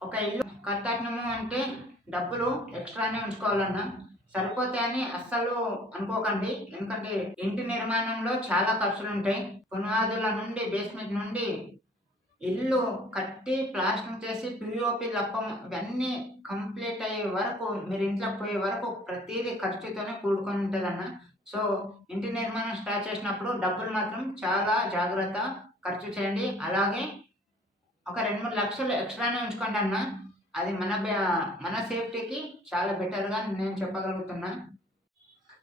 ఒక ఇల్లు కట్టడము అంటే డబ్బులు ఎక్స్ట్రానే ఉంచుకోవాలన్నా సరిపోతాయని అస్సలు అనుకోకండి. ఎందుకంటే ఇంటి నిర్మాణంలో చాలా ఖర్చులుంటాయి. పునాదుల నుండి బేస్మెంట్ నుండి ఇల్లు కట్టి ప్లాస్టరింగ్ చేసి పీఓపీ లప్పం ఇవన్నీ కంప్లీట్ అయ్యే వరకు మీరు ఇంట్లోకి పోయే వరకు ప్రతీదీ ఖర్చుతోనే కూడుకొని ఉంటదన్న. సో, ఇంటి నిర్మాణం స్టార్ట్ చేసినప్పుడు డబ్బులు మాత్రం చాలా జాగ్రత్త ఖర్చు చేయండి. అలాగే ఒక 2, 3 లక్షలు ఎక్స్‌ట్రానే ఉంచుకోండన్న. అది మన సేఫ్టీకి చాలా బెటర్‌గా నేను చెప్పగలుగుతున్నా.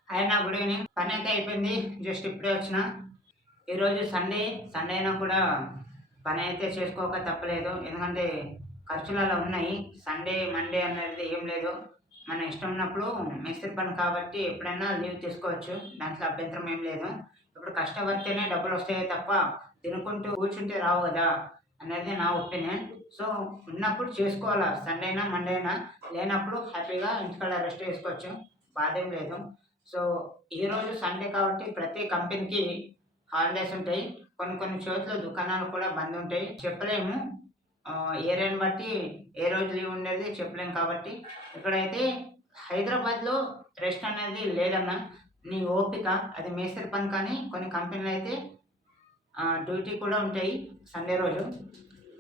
హాయ్ అన్న, గుడ్ ఈవినింగ్. పనైతే అయిపోయింది. జస్ట్ ఇప్పుడే వచ్చిన. ఈరోజు సండే. సండే అయినా కూడా పని అయితే చేసుకోక తప్పలేదు. ఎందుకంటే ఖర్చులు అలా ఉన్నాయి. సండే, మండే అనేది ఏం లేదు. మన ఇష్టం ఉన్నప్పుడు మేస్త్రి పని కాబట్టి ఎప్పుడైనా లీవ్ తీసుకోవచ్చు. దాంట్లో అభ్యంతరం ఏం లేదు. ఇప్పుడు కష్టపడితేనే డబ్బులొస్తాయే తప్ప తినుకుంటూ కూర్చుంటే రావు గదా! అనేది నా ఒపీనియన్. సో, ఉన్నప్పుడు చేసుకోవాలా. సండే అయినా, మండే అయినా. లేనప్పుడు హ్యాపీగా ఇంటికాడ రెస్ట్ తీసుకోవచ్చు. బాధేం లేదు. సో, ఈరోజు సండే కాబట్టి ప్రతి కంపెనీకి హాలిడేస్ ఉంటాయి. కొన్ని కొన్ని చోట్ల దుకాణాలు కూడా బంద్ ఉంటాయి. చెప్పలేము. ఏరియాని బట్టి ఏ రోజు లీవ్ ఉండేది చెప్పలేము కాబట్టి ఇక్కడైతే హైదరాబాద్‌లో రెస్ట్ అనేది లేదన్న. నీ ఓపిక. అది మేస్త్రి పని కానీ కొన్ని కంపెనీలు అయితే డ్యూటీ కూడా ఉంటాయి సండే రోజు.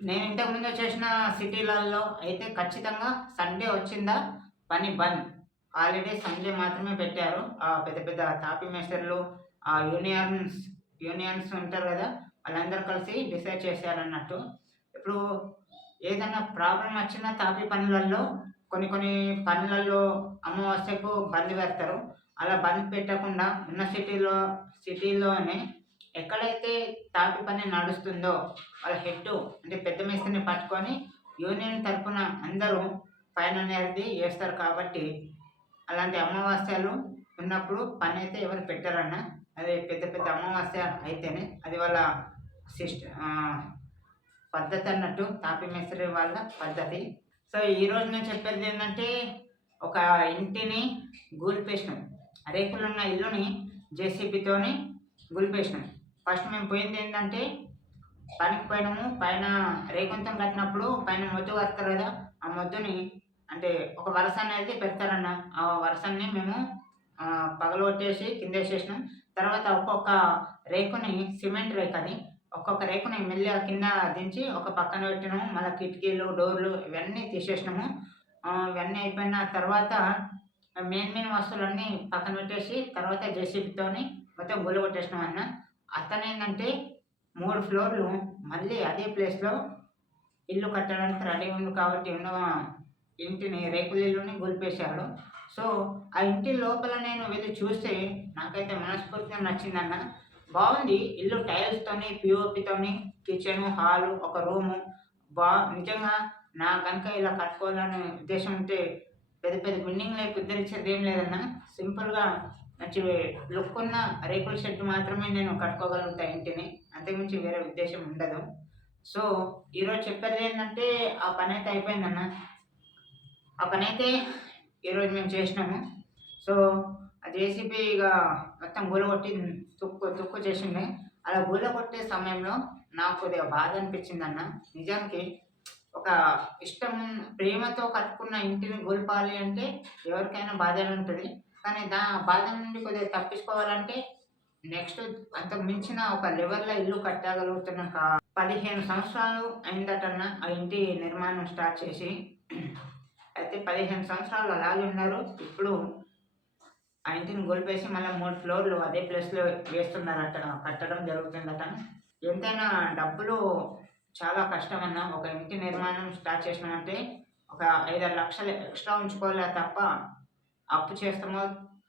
నేను ఇంతకుముందు చేసిన సిటీలలో అయితే ఖచ్చితంగా సండే వచ్చిందా పని బంద్. హాలిడే సండే మాత్రమే పెట్టారు. పెద్ద పెద్ద తాపీ మేస్త్రులు, యూనియన్స్ ఉంటారు కదా! వాళ్ళందరూ కలిసి డిసైడ్ చేశారన్నట్టు. ఇప్పుడు ఏదన్నా ప్రాబ్లమ్ వచ్చినా తాపీ పనులలో కొన్ని కొన్ని పనులలో అమావాస్యకు బంద్ పెడతారు. అలా బంద్ పెట్టకుండా ఉన్న సిటీలోనే ఎక్కడైతే తాపీ పని నడుస్తుందో వాళ్ళ హెడ్డు అంటే పెద్ద మేస్త్రిని పట్టుకొని యూనియన్ తరపున అందరూ ఫైన్ అనేది ఏస్తారు కాబట్టి అలాంటి అమావాస్యలు ఉన్నప్పుడు పని అయితే ఎవరు పెట్టరన్న. అది పెద్ద పెద్ద అమావాస్య అయితేనే అది వాళ్ళ పద్ధతి అన్నట్టు. తాపీ మేస్త్రి వాళ్ళ పద్ధతి. సో, ఈరోజు నేను చెప్పేది ఏంటంటే ఒక ఇంటిని గూల్పేసినాం. రేకులున్న ఇల్లుని జేసీబీతోని గూల్పేసినాం. ఫస్ట్ మేము పోయింది ఏంటంటే పనికి పోయినాము. పైన రేకులతో కట్టినప్పుడు పైన మొద్దు కడతారు కదా! ఆ మొద్దుని అంటే ఒక వరస అనేది పెడతారన్న. ఆ వరసని మేము పగలగొట్టేసి కిందేసేసినాం. తర్వాత ఒక్కొక్క రేకుని సిమెంట్ రేకది. ఒక్కొక్క రేకుని మెల్లిగా కింద దించి ఒక పక్కన పెట్టినాము. మళ్ళా కిటికీలు, డోర్లు ఇవన్నీ తీసేసినాము. ఇవన్నీ అయిపోయిన తర్వాత మెయిన్ వస్తువులన్నీ పక్కన పెట్టేసి తర్వాత జేసీబీతోని మొత్తం గుల్లగొట్టేసినాం అన్న. అతనేందంటే 3 ఫ్లోర్‌లు మళ్ళీ అదే ప్లేస్‌లో ఇల్లు కట్టడానికి రెడీ ఉంది కాబట్టి ఉన్న ఇంటిని రేకుల ఇల్లుని గూల్పేశాడు. సో, ఆ ఇంటి లోపల నేను వెళ్లి చూస్తే నాకైతే మనస్ఫూర్తిగా నచ్చిందన్న. బావుంది. ఇల్లు టైల్స్‌తోని, పీఓపీతోని కిచెను, హాలు, ఒక రూము నిజంగా నాకు గనుక ఇలా కట్టుకోవాలనే ఉద్దేశం ఉంటే పెద్ద పెద్ద బిల్డింగ్‌లకి ఉద్ధరించేదేం లేదన్న. సింపుల్‌గా మంచి లుక్ ఉన్న రేకుల షెడ్ మాత్రమే నేను కట్టుకోగలుగుతా ఇంటిని. అంతకుమించి వేరే ఉద్దేశం ఉండదు. సో, ఈరోజు చెప్పేదేంటంటే ఆ పనైతే అయిపోయిందన్న. ఆ పనైతే ఈరోజు మేము చేసినాము. సో, ఆ జేసీబీ ఇగ మొత్తం గూలగొట్టి తుక్కు చేసింది. అలా గూలగొట్టే సమయంలో నాకు కొద్దిగా బాధ అనిపించిందన్న. నిజానికి ఒక ఇష్టం ప్రేమతో కట్టుకున్న ఇంటిని గూల్పాలి అంటే ఎవరికైనా బాధనే ఉంటది. కానీ బాధ నుండి కొద్దిగా తప్పించుకోవాలంటే నెక్స్ట్ అంతకు మించిన ఒక లెవెల్‌లో ఇల్లు కట్టగలుగుతున్న 15 సంవత్సరాలు అయిందటన్న ఆ ఇంటి నిర్మాణం స్టార్ట్ చేసి. అయితే 15 సంవత్సరాలు అలాగే ఉన్నారు. ఇప్పుడు ఆ ఇంటిని గూల్పేసి మళ్ళా 3 ఫ్లోర్‌లు అదే ప్లేస్‌లో వేస్తున్నారట. కట్టడం జరుగుతుందట. ఎంతైనా డబ్బులు చాలా కష్టమన్న. ఒక ఇంటి నిర్మాణం స్టార్ట్ చేసినామంటే ఒక 5, 6 లక్షలు ఎక్స్ట్రా ఉంచుకోవాలే తప్ప అప్పు చేస్తామో,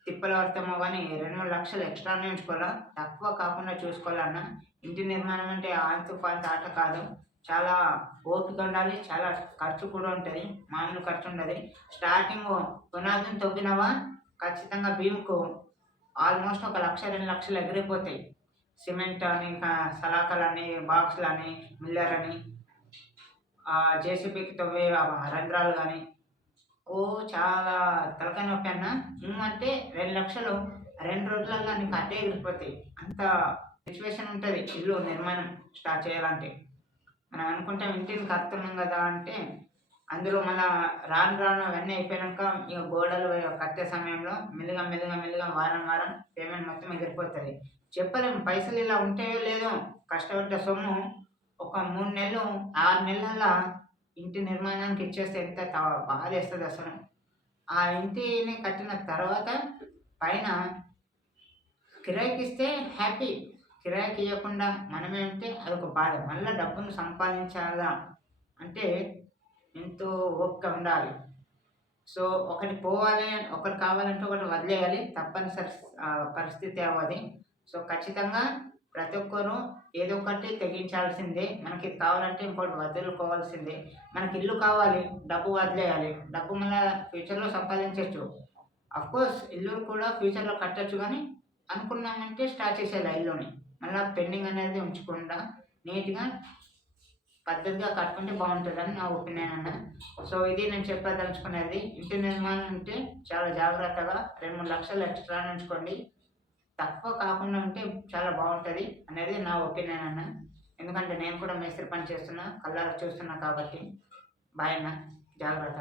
తిప్పలు పడతామో గానీ 2, 3 లక్షలు ఎక్స్ట్రానే ఉంచుకోవాలా. తక్కువ కాకుండా చూసుకోవాలన్న. ఇంటి నిర్మాణం అంటే ఆంతు ఫాంతు ఆట కాదు. చాలా ఓపిక ఉండాలి. చాలా ఖర్చు కూడా ఉంటది. మామూలు ఖర్చు ఉండది. స్టార్టింగు పునాదిని తవ్వినావా ఖచ్చితంగా బీమ్‌కు ఆల్మోస్ట్ ఒక 1,00,000, 2 లక్షలు ఎగిరిపోతాయి. సిమెంట్ అని, సలాకలని, బాక్సులని, మిల్లర్ అని, జేసీబీకి తవ్వే రంధ్రాలు గానీ చాలా తలకాయ నొప్పి అన్న. అంటే 2 లక్షలు 2 రోజులల్లో నీకు అట్టే ఎగిరిపోతాయి. అంత సిట్యుయేషన్ ఉంటది ఇల్లు నిర్మాణం స్టార్ట్ చేయాలంటే. మనం అనుకుంటాం ఇంటిని కడుతున్నాం గదా అంటే అందులో మళ్ళా రాను రాను అవన్నీ అయిపోయినాక ఇక గోడలు కట్టే సమయంలో మెల్లిగా, మెల్లిగా, మెల్లిగా వారం, వారం పేమెంట్ మొత్తం ఎగిరిపోతది. చెప్పలేము పైసలు ఇలా ఉంటాయో లేదో కష్టపడ్డ సొమ్ము ఒక 3 నెలలు, 6 నెలలల్లా ఇంటి నిర్మాణానికి ఇచ్చేస్తే ఎంత బాధేస్తదసలు. ఆ ఇంటిని కట్టిన తర్వాత పైన కిరాయికిస్తే హ్యాపీ. కిరాయికియ్యకుండా మనమే ఉంటే అదొక బాధ. మళ్ళా డబ్బును సంపాదించాలా అంటే ఎంతో ఓపిక ఉండాలి. సో, ఒకటి పోవాలి, ఒకటి కావాలంటే ఒకటి వదిలేయాలి. తప్పనిసరి పరిస్థితి అవ్వది. సో, ఖచ్చితంగా ప్రతి ఒక్కరు ఏదో ఒకటి తెగించాల్సిందే. మనకిది కావాలంటే ఇంకోటి వదులుకోవాల్సిందే. మనకి ఇల్లు కావాలి, డబ్బు వదిలేయాలి. డబ్బు మళ్ళా ఫ్యూచర్‌లో సంపాదించొచ్చు. అఫ్‌కోర్స్ ఇల్లు కూడా ఫ్యూచర్‌లో కట్టొచ్చు గానీ, అనుకున్నామంటే స్టార్ట్ చేసేయాలి ఆ ఇల్లుని. మళ్ళా పెండింగ్ అనేది ఉంచకుండా నీట్‌గా పద్ధతిగా కట్టుకుంటే బావుంటదని నా ఒపీనియన్ అన్న. సో, ఇది నేను చెప్పదలుచుకున్నది. ఇంటి నిర్మాణం అంటే చాలా జాగ్రత్తగా 2, 3 లక్షలు ఎక్స్‌ట్రా ఉంచుకోండి. తక్కువ కాకుండా ఉంటే చాలా బావుంటది అనేది నా ఒపీనియన్ అన్న. ఎందుకంటే నేను కూడా మేస్త్రి పని చేస్తున్నా, కళ్ళారా చూస్తున్నా కాబట్టి. బాయ్ అన్న. జాగ్రత్త.